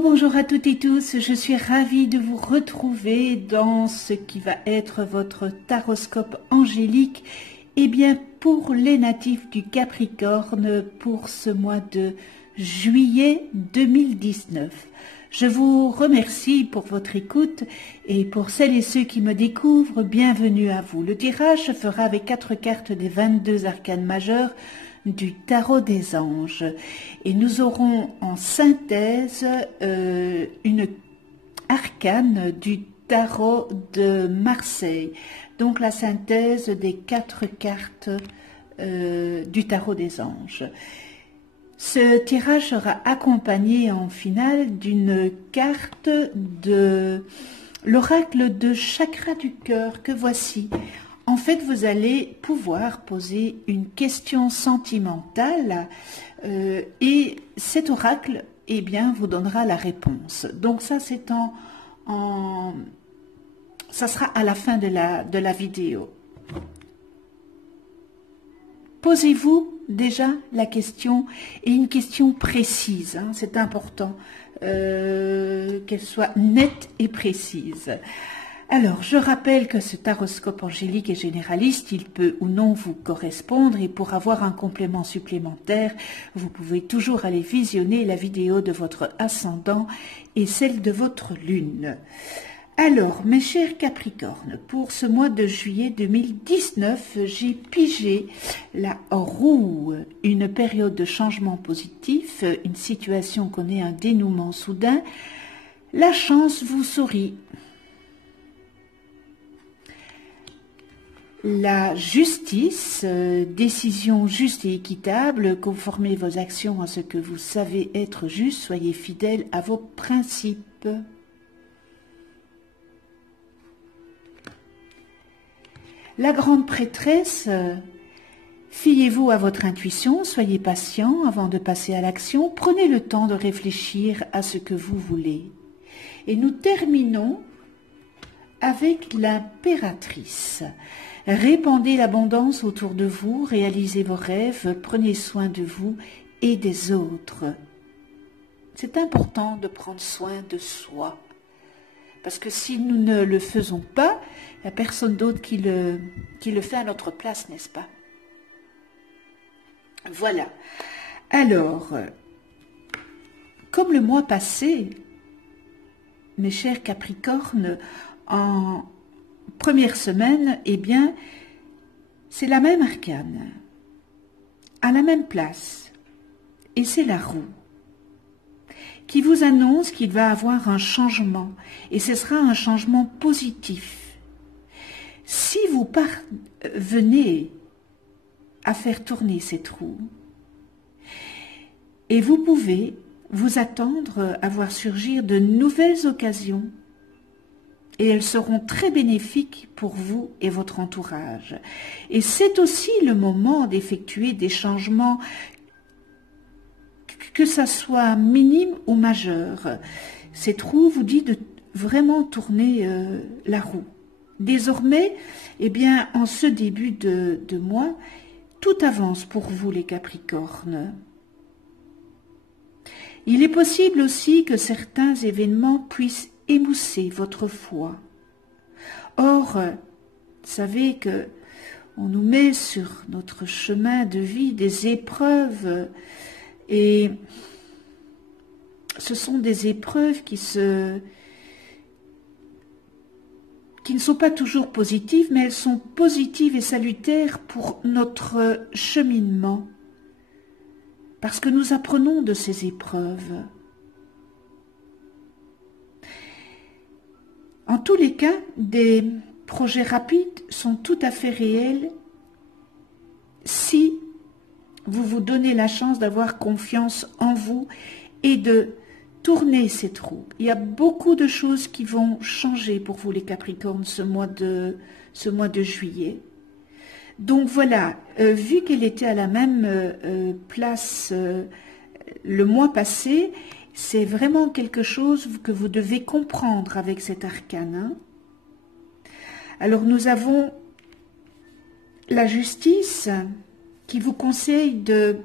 Bonjour à toutes et tous, je suis ravie de vous retrouver dans ce qui va être votre taroscope angélique. Eh bien, pour les natifs du Capricorne, pour ce mois de juillet 2019. Je vous remercie pour votre écoute et pour celles et ceux qui me découvrent, bienvenue à vous. Le tirage se fera avec 4 cartes des 22 arcanes majeures du tarot des anges et nous aurons en synthèse une arcane du tarot de Marseille, donc la synthèse des 4 cartes du tarot des anges. Ce tirage sera accompagné en finale d'une carte de l'oracle de chakra du cœur que voici. En fait, vous allez pouvoir poser une question sentimentale et cet oracle, eh bien, vous donnera la réponse. Donc ça, c'est ça sera à la fin de la vidéo. Posez-vous déjà la question, et une question précise, hein, c'est important qu'elle soit nette et précise. Alors, je rappelle que ce taroscope angélique est généraliste, il peut ou non vous correspondre et pour avoir un complément supplémentaire, vous pouvez toujours aller visionner la vidéo de votre ascendant et celle de votre lune. Alors, mes chers Capricornes, pour ce mois de juillet 2019, j'ai pigé la roue, une période de changement positif, une situation connaît un dénouement soudain, la chance vous sourit. La justice, décision juste et équitable, conformez vos actions à ce que vous savez être juste, soyez fidèles à vos principes. La grande prêtresse, fiez-vous à votre intuition, soyez patient avant de passer à l'action, prenez le temps de réfléchir à ce que vous voulez. Et nous terminons avec l'impératrice. Répandez l'abondance autour de vous, réalisez vos rêves, prenez soin de vous et des autres. C'est important de prendre soin de soi. Parce que si nous ne le faisons pas, il n'y a personne d'autre qui le fait à notre place, n'est-ce pas? Voilà. Alors, comme le mois passé, mes chers Capricornes, en première semaine, eh bien, c'est la même arcane, à la même place, et c'est la roue, qui vous annonce qu'il va avoir un changement, et ce sera un changement positif. Si vous parvenez à faire tourner cette roue, et vous pouvez vous attendre à voir surgir de nouvelles occasions, et elles seront très bénéfiques pour vous et votre entourage. Et c'est aussi le moment d'effectuer des changements, que ça soit minime ou majeur. Cette roue vous dit de vraiment tourner la roue. Désormais, eh bien, en ce début de mois, tout avance pour vous les Capricornes. Il est possible aussi que certains événements puissent émousser votre foi. Or, vous savez que on nous met sur notre chemin de vie des épreuves et ce sont des épreuves qui ne sont pas toujours positives, mais elles sont positives et salutaires pour notre cheminement, parce que nous apprenons de ces épreuves. En tous les cas, des projets rapides sont tout à fait réels si vous vous donnez la chance d'avoir confiance en vous et de tourner cette roue. Il y a beaucoup de choses qui vont changer pour vous les Capricornes ce mois de juillet. Donc voilà, vu qu'elle était à la même place le mois passé, c'est vraiment quelque chose que vous devez comprendre avec cet arcane. Hein. Alors nous avons la justice qui vous conseille de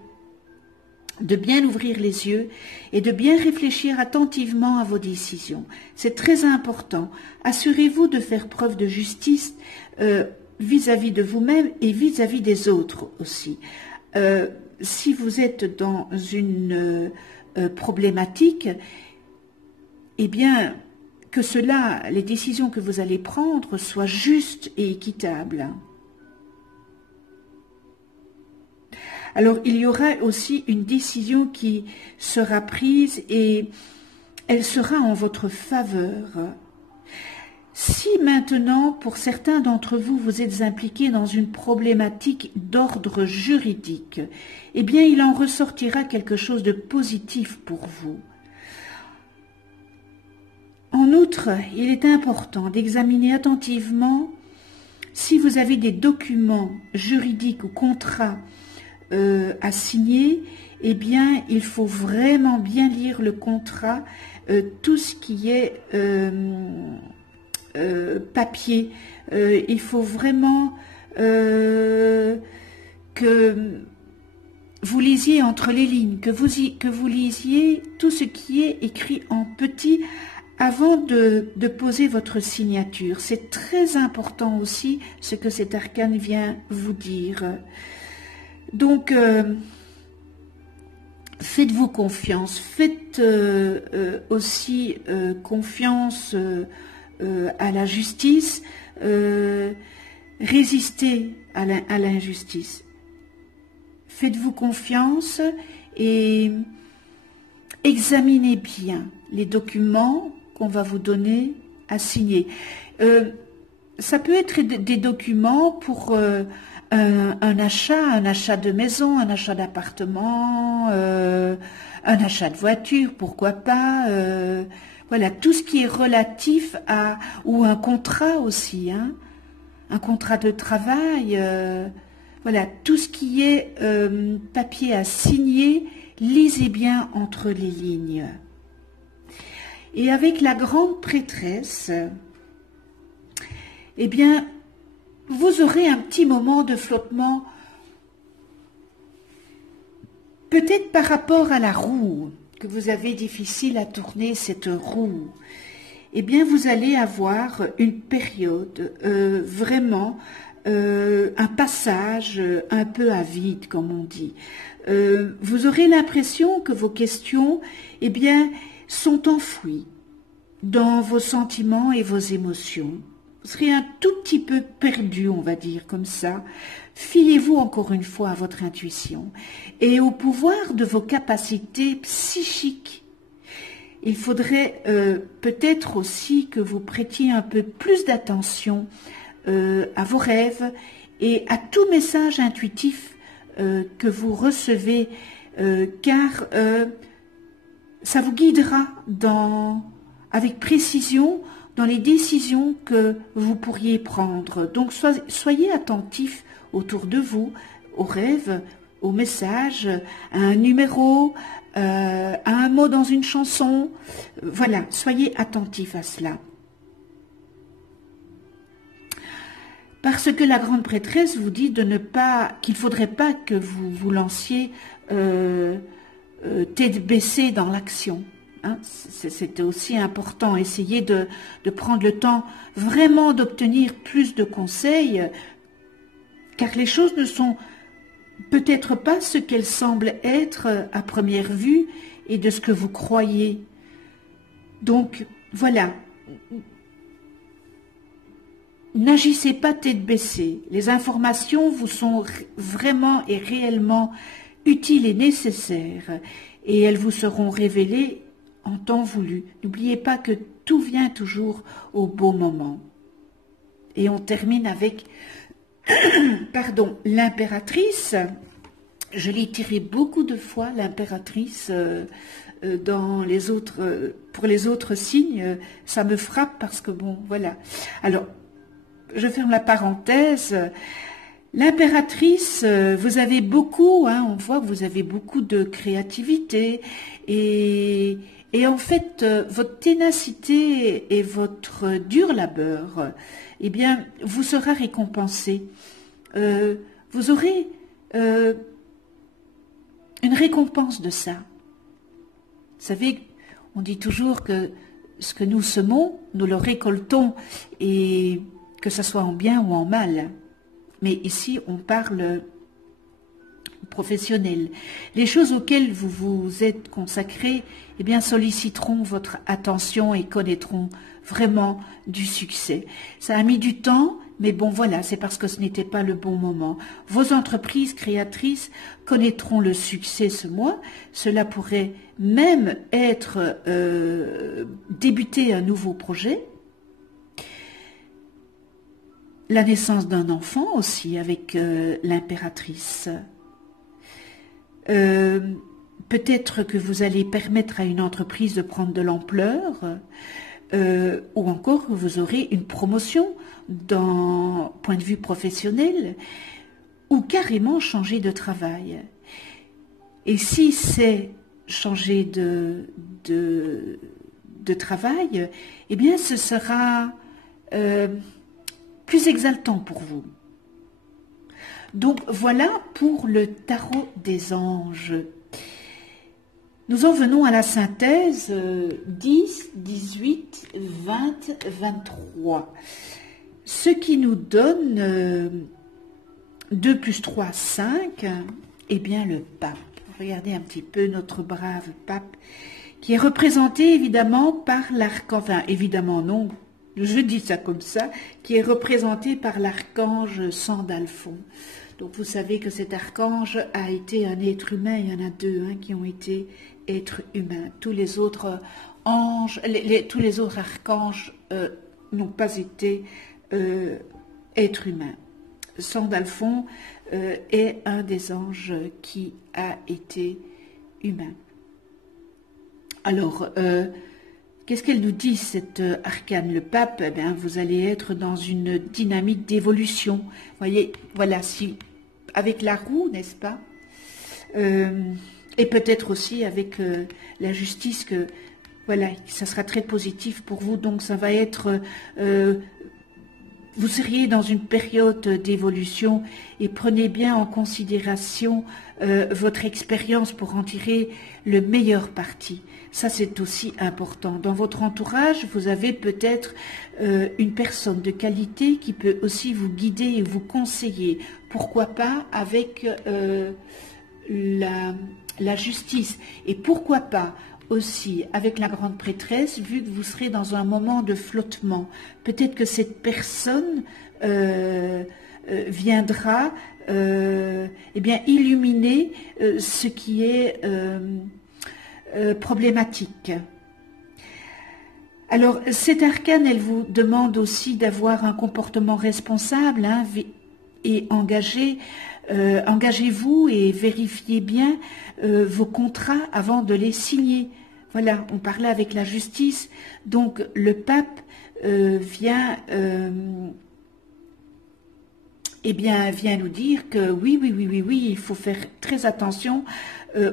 de bien ouvrir les yeux et de bien réfléchir attentivement à vos décisions. C'est très important. Assurez-vous de faire preuve de justice vis-à-vis de vous-même et vis-à-vis des autres aussi. Si vous êtes dans une problématique, eh bien, que les décisions que vous allez prendre soient justes et équitables. Alors, il y aura aussi une décision qui sera prise et elle sera en votre faveur. Si maintenant, pour certains d'entre vous, vous êtes impliqués dans une problématique d'ordre juridique, eh bien, il en ressortira quelque chose de positif pour vous. En outre, il est important d'examiner attentivement si vous avez des documents juridiques ou contrats à signer, eh bien, il faut vraiment bien lire le contrat, tout ce qui est papier. Il faut vraiment que vous lisiez entre les lignes, que vous lisiez tout ce qui est écrit en petit avant de poser votre signature. C'est très important aussi ce que cet arcane vient vous dire. Donc, faites-vous confiance, faites aussi confiance à la justice, résistez à l'injustice. Faites-vous confiance et examinez bien les documents qu'on va vous donner à signer. Ça peut être des documents pour un achat de maison, un achat d'appartement, un achat de voiture, pourquoi pas. Voilà, tout ce qui est relatif à, ou un contrat aussi, hein, un contrat de travail, voilà, tout ce qui est papier à signer, lisez bien entre les lignes. Et avec la grande prêtresse, eh bien, vous aurez un petit moment de flottement, peut-être par rapport à la roue, que vous avez difficile à tourner cette roue. Eh bien, vous allez avoir une période, vraiment, un passage un peu à vide, comme on dit. Vous aurez l'impression que vos questions, eh bien, sont enfouies dans vos sentiments et vos émotions. Vous serez un tout petit peu perdu, on va dire comme ça. Fiez-vous encore une fois à votre intuition et au pouvoir de vos capacités psychiques. Il faudrait peut-être aussi que vous prêtiez un peu plus d'attention à vos rêves et à tout message intuitif que vous recevez, car ça vous guidera avec précision dans les décisions que vous pourriez prendre. Donc soyez attentifs autour de vous, aux rêves, aux messages, à un numéro, à un mot dans une chanson. Voilà, soyez attentifs à cela. Parce que la grande prêtresse vous dit qu'il ne faudrait pas que vous vous lanciez tête baissée dans l'action. Hein, c'était aussi important. Essayez de prendre le temps vraiment d'obtenir plus de conseils, car les choses ne sont peut-être pas ce qu'elles semblent être à première vue et de ce que vous croyez. Donc, voilà. N'agissez pas tête baissée. Les informations vous sont vraiment et réellement utiles et nécessaires, et elles vous seront révélées en temps voulu. N'oubliez pas que tout vient toujours au bon moment. Et on termine avec l'impératrice. Je l'ai tiré beaucoup de fois, l'impératrice, pour les autres signes. Ça me frappe parce que bon, voilà. Alors, je ferme la parenthèse. L'impératrice, vous avez beaucoup, hein, on voit que vous avez beaucoup de créativité et en fait, votre ténacité et votre dur labeur, eh bien, vous sera récompensé. Vous aurez une une récompense de ça. Vous savez, on dit toujours que ce que nous semons, nous le récoltons, et que ce soit en bien ou en mal. Mais ici, on parle professionnel. Les choses auxquelles vous vous êtes consacré, eh bien, solliciteront votre attention et connaîtront vraiment du succès. Ça a mis du temps, mais bon, voilà, c'est parce que ce n'était pas le bon moment. Vos entreprises créatrices connaîtront le succès ce mois. Cela pourrait même être débuter un nouveau projet. La naissance d'un enfant aussi avec l'impératrice. Peut-être que vous allez permettre à une entreprise de prendre de l'ampleur, ou encore que vous aurez une promotion d'un point de vue professionnel, ou carrément changer de travail. Et si c'est changer de travail, eh bien ce sera plus exaltant pour vous. Donc voilà pour le tarot des anges. Nous en venons à la synthèse 10, 18, 20, 23. Ce qui nous donne 2 plus 3, 5, eh bien le pape. Regardez un petit peu notre brave pape, qui est représenté évidemment par l'archange, enfin évidemment non, je dis ça comme ça, qui est représenté par l'archange Sandalphon. Donc vous savez que cet archange a été un être humain, il y en a 2 qui ont été êtres humains. Tous les autres anges, tous les autres archanges n'ont pas été êtres humains. Sandalphon est un des anges qui a été humain. Alors, qu'est-ce qu'elle nous dit, cette arcane, le pape? Eh bien, vous allez être dans une dynamique d'évolution. Vous voyez, voilà, si, avec la roue, n'est-ce pas? Et peut-être aussi avec la justice, que voilà, ça sera très positif pour vous. Donc, ça va être... vous seriez dans une période d'évolution et prenez bien en considération votre expérience pour en tirer le meilleur parti. Ça, c'est aussi important. Dans votre entourage, vous avez peut-être une personne de qualité qui peut aussi vous guider et vous conseiller. Pourquoi pas avec la justice, et pourquoi pas aussi avec la grande prêtresse, vu que vous serez dans un moment de flottement. Peut-être que cette personne viendra eh bien, illuminer ce qui est problématique. Alors, cette arcane, elle vous demande aussi d'avoir un comportement responsable et engagé. Engagez-vous et vérifiez bien vos contrats avant de les signer. Voilà, on parlait avec la justice. Donc, le pape vient nous dire que oui, il faut faire très attention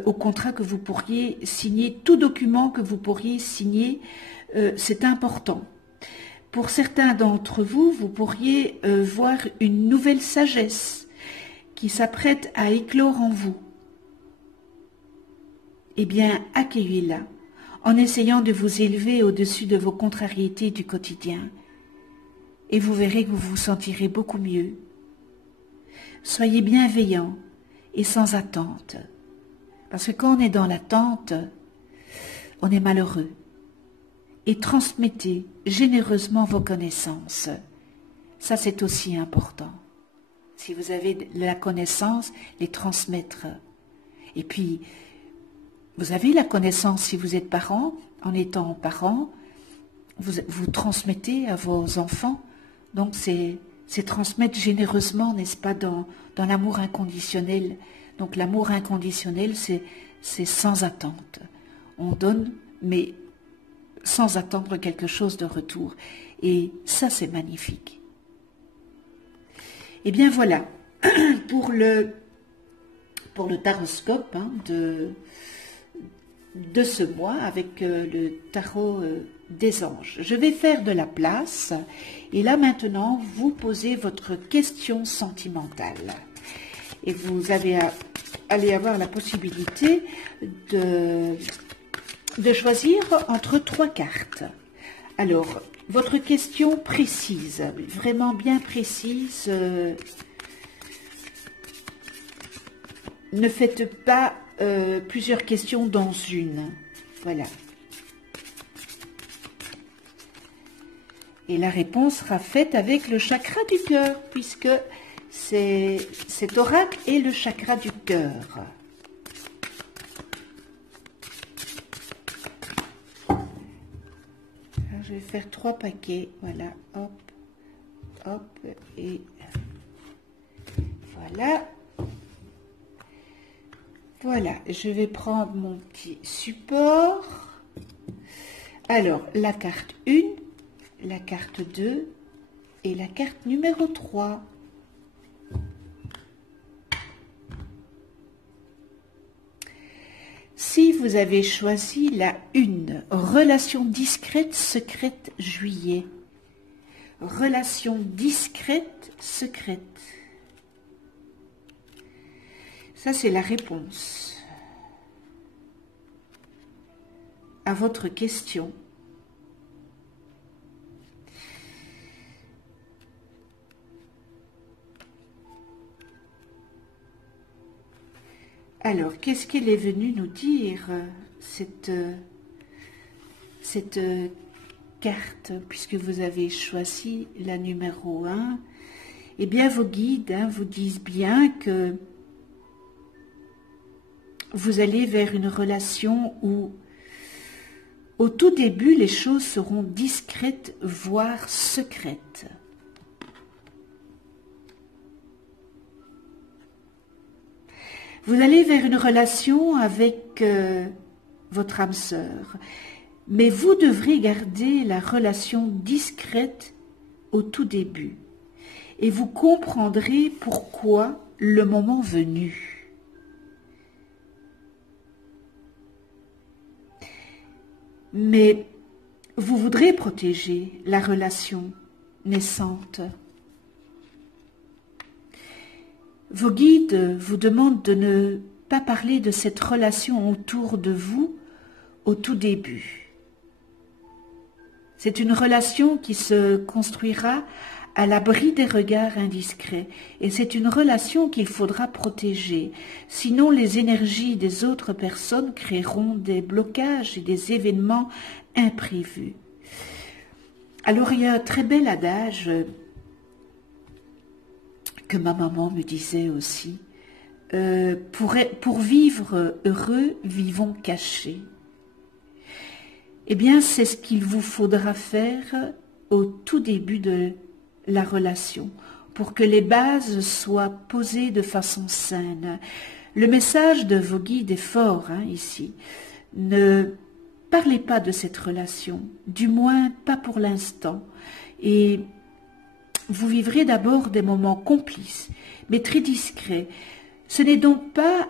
au contrat que vous pourriez signer. Tout document que vous pourriez signer, c'est important. Pour certains d'entre vous, vous pourriez voir une nouvelle sagesse qui s'apprête à éclore en vous. Eh bien, accueillez-la en essayant de vous élever au-dessus de vos contrariétés du quotidien. Et vous verrez que vous vous sentirez beaucoup mieux. Soyez bienveillants et sans attente. Parce que quand on est dans l'attente, on est malheureux. Et transmettez généreusement vos connaissances. Ça, c'est aussi important. Si vous avez de la connaissance, les transmettre. Et puis, vous avez la connaissance si vous êtes parent. En étant parent, vous transmettez à vos enfants. Donc, c'est transmettre généreusement, n'est-ce pas, dans l'amour inconditionnel. Donc, l'amour inconditionnel, c'est sans attente. On donne, mais sans attendre quelque chose de retour. Et ça, c'est magnifique. Eh bien voilà, pour le taroscope de ce mois avec le tarot des anges. Je vais faire de la place et là maintenant vous posez votre question sentimentale. Et vous avez allez avoir la possibilité de choisir entre 3 cartes. Alors, votre question précise, vraiment bien précise, ne faites pas plusieurs questions dans une. Voilà. Et la réponse sera faite avec le chakra du cœur, puisque cet oracle est le chakra du cœur. Alors, je vais faire 3 paquets. Voilà, hop, hop, et voilà. Voilà, je vais prendre mon petit support. Alors, la carte 1, la carte 2 et la carte numéro 3. Si vous avez choisi la 1, relation discrète, secrète, juillet. Relation discrète, secrète. Ça, c'est la réponse à votre question. Alors, qu'est-ce qu'elle est venue nous dire, cette carte, puisque vous avez choisi la numéro 1? Eh bien, vos guides vous disent bien que vous allez vers une relation où, au tout début, les choses seront discrètes, voire secrètes. Vous allez vers une relation avec votre âme sœur, mais vous devrez garder la relation discrète au tout début. Et vous comprendrez pourquoi le moment venu. Mais vous voudrez protéger la relation naissante. Vos guides vous demandent de ne pas parler de cette relation autour de vous au tout début. C'est une relation qui se construira à l'abri des regards indiscrets, et c'est une relation qu'il faudra protéger, sinon les énergies des autres personnes créeront des blocages et des événements imprévus. Alors il y a un très bel adage que ma maman me disait aussi, pour vivre heureux, vivons cachés. Eh bien, c'est ce qu'il vous faudra faire au tout début de la relation, pour que les bases soient posées de façon saine. Le message de vos guides est fort ici. Ne parlez pas de cette relation, du moins pas pour l'instant, et vous vivrez d'abord des moments complices, mais très discrets. Ce n'est donc pas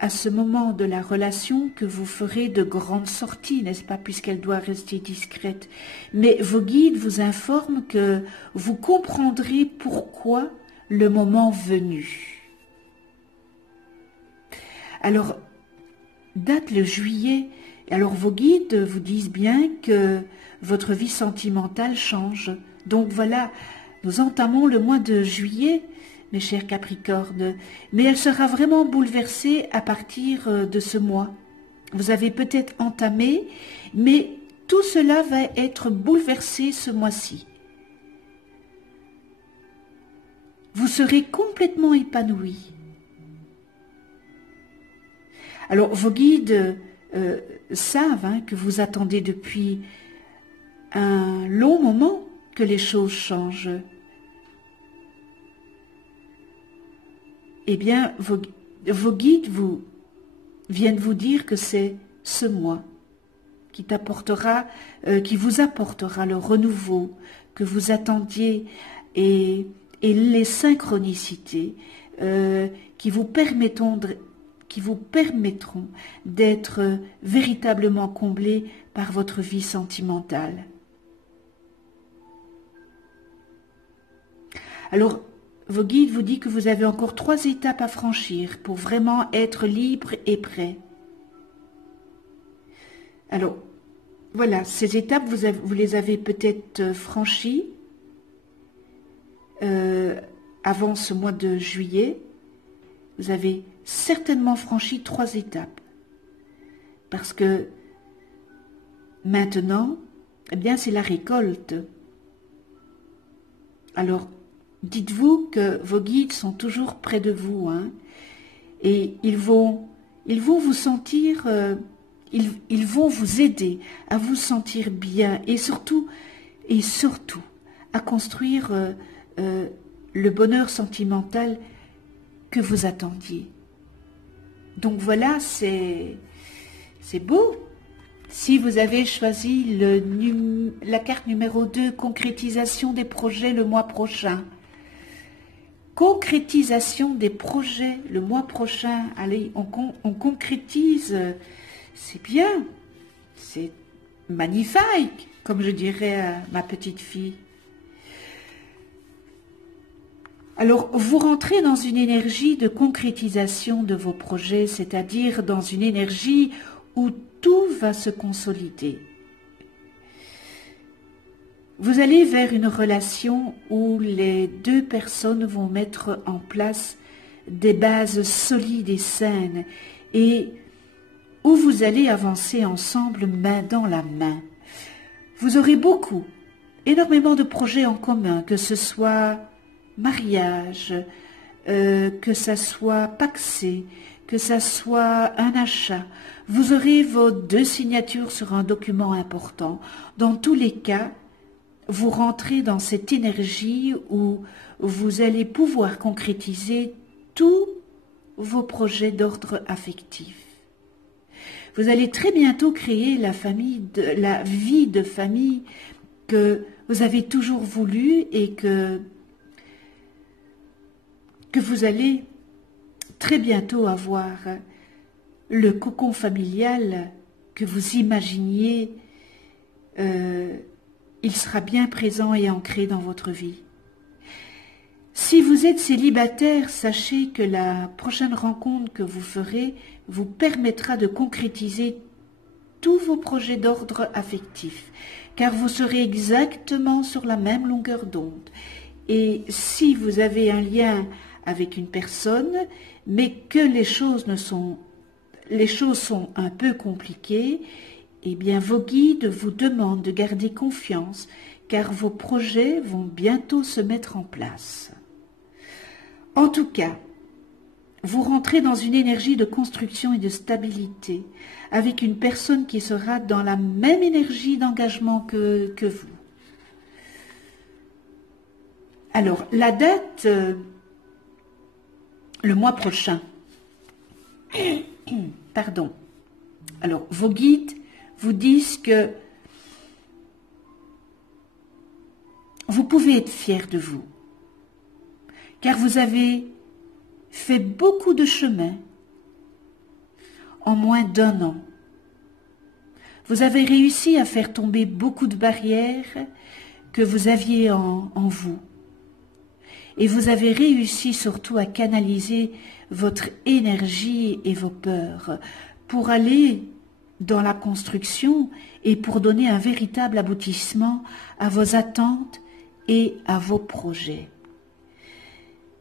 à ce moment de la relation que vous ferez de grandes sorties, n'est-ce pas, puisqu'elle doit rester discrète. Mais vos guides vous informent que vous comprendrez pourquoi le moment venu. Alors, date le juillet. Alors vos guides vous disent bien que votre vie sentimentale change. Donc voilà, nous entamons le mois de juillet, mes chers Capricornes, mais elle sera vraiment bouleversée à partir de ce mois. Vous avez peut-être entamé, mais tout cela va être bouleversé ce mois-ci. Vous serez complètement épanoui. Alors, vos guides savent que vous attendez depuis un long moment que les choses changent. Eh bien, vos guides viennent vous dire que c'est ce mois qui vous apportera le renouveau que vous attendiez et les synchronicités qui vous permettront d'être véritablement comblés par votre vie sentimentale. Alors, vos guides vous disent que vous avez encore 3 étapes à franchir pour vraiment être libre et prêt. Alors, voilà, ces étapes, vous les avez peut-être franchies avant ce mois de juillet. Vous avez certainement franchi 3 étapes. Parce que maintenant, eh bien, c'est la récolte. Alors, dites-vous que vos guides sont toujours près de vous, hein, et ils vont vous sentir, ils vont vous aider à vous sentir bien et surtout à construire le bonheur sentimental que vous attendiez. Donc voilà, c'est beau. Si vous avez choisi la carte numéro 2, concrétisation des projets le mois prochain. Concrétisation des projets le mois prochain. Allez, on concrétise. C'est bien. C'est magnifique, comme je dirais à ma petite fille. Alors, vous rentrez dans une énergie de concrétisation de vos projets, c'est-à-dire dans une énergie où tout va se consolider. Vous allez vers une relation où les 2 personnes vont mettre en place des bases solides et saines et où vous allez avancer ensemble main dans la main. Vous aurez énormément de projets en commun, que ce soit mariage, que ça soit pacsé, que ça soit un achat. Vous aurez vos 2 signatures sur un document important. Dans tous les cas, vous rentrez dans cette énergie où vous allez pouvoir concrétiser tous vos projets d'ordre affectif. Vous allez très bientôt créer la vie de famille que vous avez toujours voulu et que vous allez très bientôt avoir le cocon familial que vous imaginiez, il sera bien présent et ancré dans votre vie. Si vous êtes célibataire, sachez que la prochaine rencontre que vous ferez vous permettra de concrétiser tous vos projets d'ordre affectif, car vous serez exactement sur la même longueur d'onde. Et si vous avez un lien avec une personne, mais que les choses sont un peu compliquées, eh bien vos guides vous demandent de garder confiance, car vos projets vont bientôt se mettre en place. En tout cas, vous rentrez dans une énergie de construction et de stabilité, avec une personne qui sera dans la même énergie d'engagement que vous. Alors, la date, le mois prochain. Pardon. Alors, vos guides vous disent que vous pouvez être fiers de vous, car vous avez fait beaucoup de chemin en moins d'1 an. Vous avez réussi à faire tomber beaucoup de barrières que vous aviez en vous. Et vous avez réussi surtout à canaliser votre énergie et vos peurs pour aller dans la construction et pour donner un véritable aboutissement à vos attentes et à vos projets.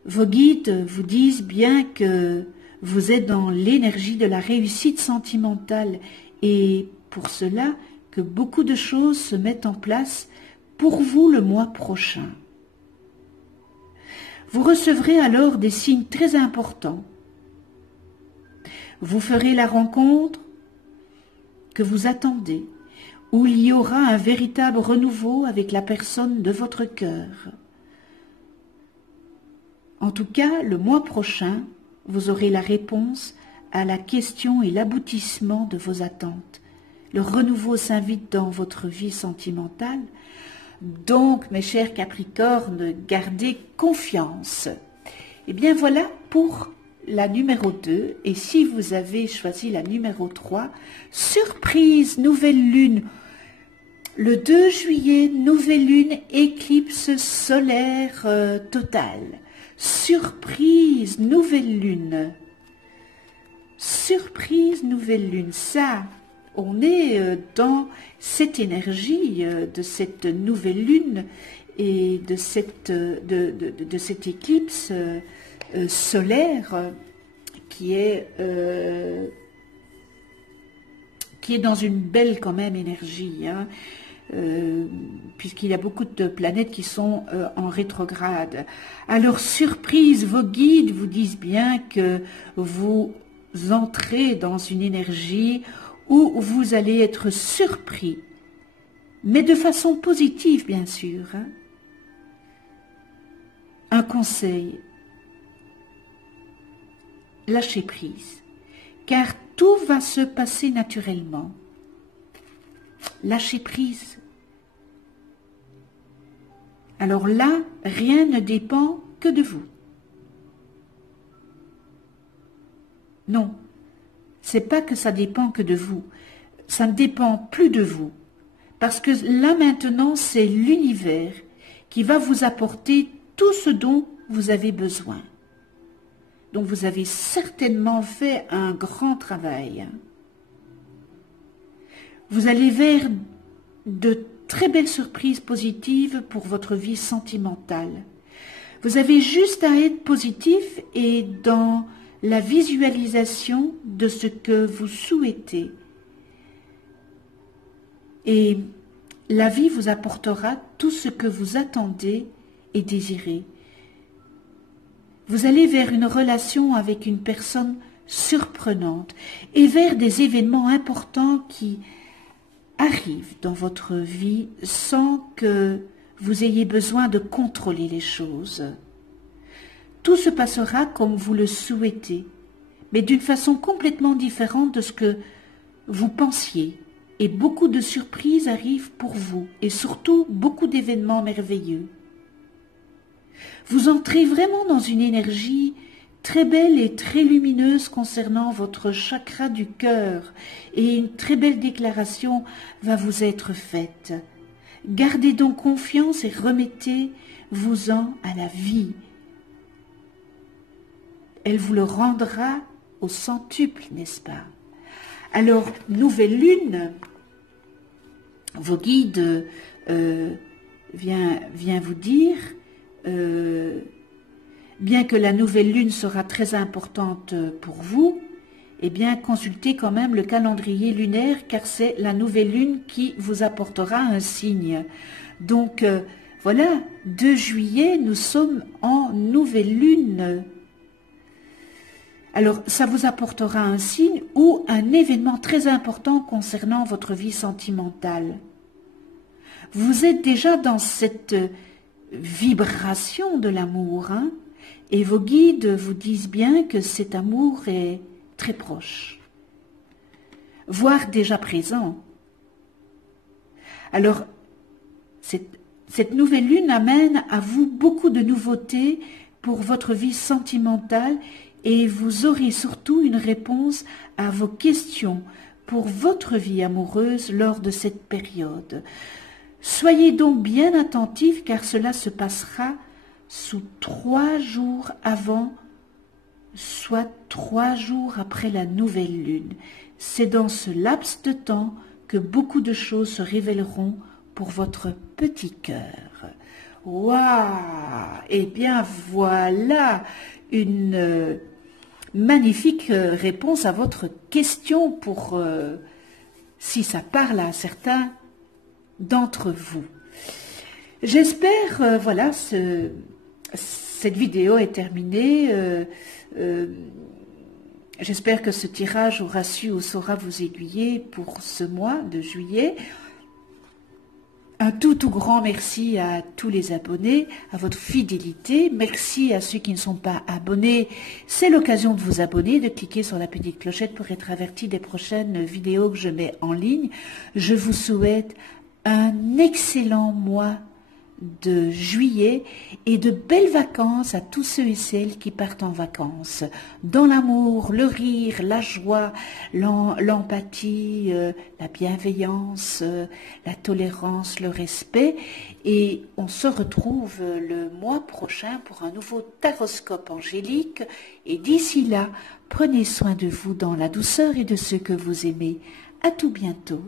Vos guides vous disent bien que vous êtes dans l'énergie de la réussite sentimentale et pour cela que beaucoup de choses se mettent en place pour vous le mois prochain. Vous recevrez alors des signes très importants. Vous ferez la rencontre que vous attendez, où il y aura un véritable renouveau avec la personne de votre cœur. En tout cas, le mois prochain, vous aurez la réponse à la question et l'aboutissement de vos attentes. Le renouveau s'invite dans votre vie sentimentale. Donc, mes chers Capricornes, gardez confiance. Et bien voilà pour la numéro 2. Et si vous avez choisi la numéro 3, surprise, nouvelle lune. Le 2 juillet, nouvelle lune, éclipse solaire totale. Surprise, nouvelle lune. Surprise, nouvelle lune. Ça, on est dans cette énergie de cette nouvelle lune et de cette éclipse solaire qui est dans une belle quand même énergie, hein, puisqu'il y a beaucoup de planètes qui sont en rétrograde. Alors, surprise, vos guides vous disent bien que vous entrez dans une énergie où vous allez être surpris, mais de façon positive, bien sûr. Hein. Un conseil, lâchez prise, car tout va se passer naturellement. Lâchez prise. Alors là, rien ne dépend que de vous. Non, c'est pas que ça dépend que de vous. Ça ne dépend plus de vous. Parce que là maintenant, c'est l'univers qui va vous apporter tout ce dont vous avez besoin. Donc vous avez certainement fait un grand travail. Vous allez vers de très belles surprises positives pour votre vie sentimentale. Vous avez juste à être positif et dans la visualisation de ce que vous souhaitez. Et la vie vous apportera tout ce que vous attendez et désirez. Vous allez vers une relation avec une personne surprenante et vers des événements importants qui arrivent dans votre vie sans que vous ayez besoin de contrôler les choses. Tout se passera comme vous le souhaitez, mais d'une façon complètement différente de ce que vous pensiez. Et beaucoup de surprises arrivent pour vous, et surtout beaucoup d'événements merveilleux. Vous entrez vraiment dans une énergie très belle et très lumineuse concernant votre chakra du cœur, et une très belle déclaration va vous être faite. Gardez donc confiance et remettez-vous-en à la vie. Elle vous le rendra au centuple, n'est-ce pas? Alors, nouvelle lune, vos guides vient vous dire, bien que la nouvelle lune sera très importante pour vous, eh bien, consultez quand même le calendrier lunaire, car c'est la nouvelle lune qui vous apportera un signe. Donc, voilà, 2 juillet, nous sommes en nouvelle lune. Alors, ça vous apportera un signe ou un événement très important concernant votre vie sentimentale. Vous êtes déjà dans cette vibration de l'amour, hein, et vos guides vous disent bien que cet amour est très proche, voire déjà présent. Alors, cette nouvelle lune amène à vous beaucoup de nouveautés pour votre vie sentimentale et vous aurez surtout une réponse à vos questions pour votre vie amoureuse lors de cette période. Soyez donc bien attentifs car cela se passera sous 3 jours avant, soit 3 jours après la nouvelle lune. C'est dans ce laps de temps que beaucoup de choses se révéleront pour votre petit cœur. Waouh! Eh bien voilà une magnifique réponse à votre question pour si ça parle à certains d'entre vous. J'espère, voilà, cette vidéo est terminée. J'espère que ce tirage aura su ou saura vous aiguiller pour ce mois de juillet. Un tout grand merci à tous les abonnés, à votre fidélité. Merci à ceux qui ne sont pas abonnés. C'est l'occasion de vous abonner, de cliquer sur la petite clochette pour être averti des prochaines vidéos que je mets en ligne. Je vous souhaite un excellent mois de juillet et de belles vacances à tous ceux et celles qui partent en vacances. Dans l'amour, le rire, la joie, l'empathie, la bienveillance, la tolérance, le respect. Et on se retrouve le mois prochain pour un nouveau taroscope angélique. Et d'ici là, prenez soin de vous dans la douceur et de ceux que vous aimez. À tout bientôt.